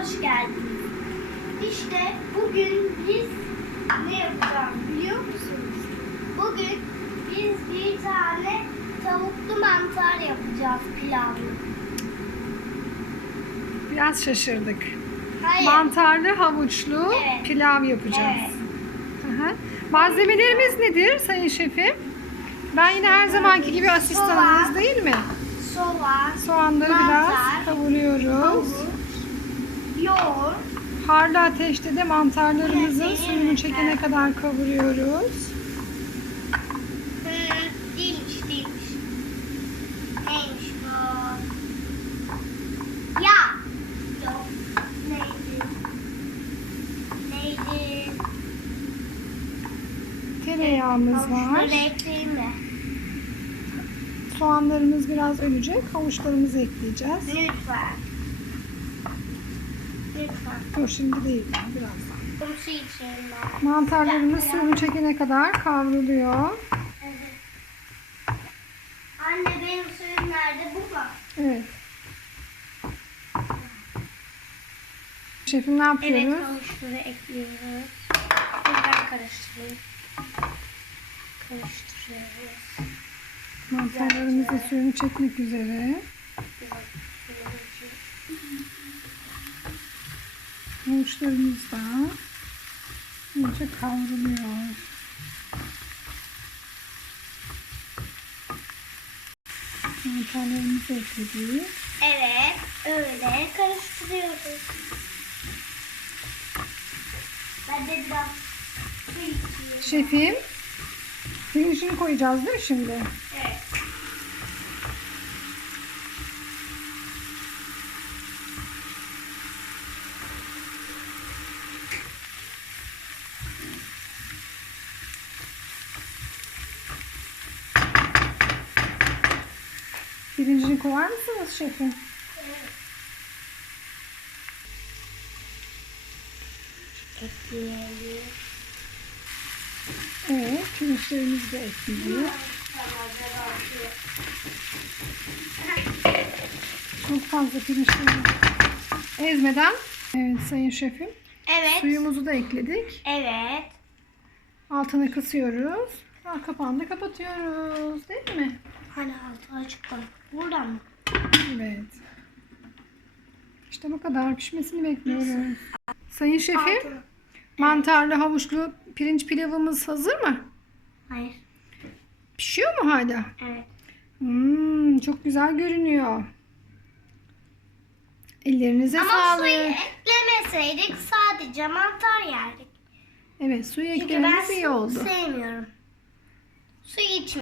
hoş geldiniz. İşte bugün biz ne yapacağız biliyor musunuz? Bugün biz bir tane tavuklu mantar yapacağız pilavlı. Biraz şaşırdık. Hayır. Mantarlı havuçlu Evet. pilav yapacağız. Evet. Hı hı. Malzemelerimiz nedir Sayın Şefim? Ben yine her zamanki gibi asistanınız değil mi? Soğan, Soğanları Mantar. biraz kavuruyoruz. havuç, yoğurt, Harlı ateşte de mantarlarımızın Evet, suyunu çekene kadar kavuruyoruz. Hmm, değilmiş, değilmiş. Neymiş bu? Ya. Yok. Neydi? Neydi? Tereyağımız var. Havuçları ekleyeyim mi? Soğanlarımız biraz ölecek. Havuçlarımızı ekleyeceğiz. Lütfen. Dur şimdi değil. Birazdan. İçeyim ben. Mantarlarımız suyunu çekene kadar kavruluyor. Evet. Anne benim suyum nerede? Bu mu? Evet. Şefim ne yapıyoruz? Evet havuçları ekliyoruz. Tekrar karıştırayım. Karıştırıyoruz. Mantarlarımızın suyunu çekmek üzere. Havuçlarımız da iyice kavruluyor. Mantarlarımızı ekledik. Evet, öyle karıştırıyoruz. Ben de biraz. Şefim, pirincini koyacağız değil mi şimdi? Evet. Pirincini koyar mısınız şefim? Ekleyelim. Evet, pirinçlerimizi de ekledik. Çok fazla pirinçlerimizi ezmeden. Evet sayın şefim. Evet. Suyumuzu da ekledik. Evet. Altını kısıyoruz. Kapağını da kapatıyoruz. Değil mi? Hani altı açık var. Mı? Evet. İşte bu kadar pişmesini bekliyoruz. Sayın şefim, Altını. mantarlı havuçlu pirinç pilavımız hazır mı? Hayır. Pişiyor mu hala? Evet. Hmm, çok güzel görünüyor. Ellerinize Ama sağlık. suyu eklemeseydik sadece mantar yerdik. Evet, suyu eklememiz iyi su oldu. sevmiyorum. Su içmiyorum.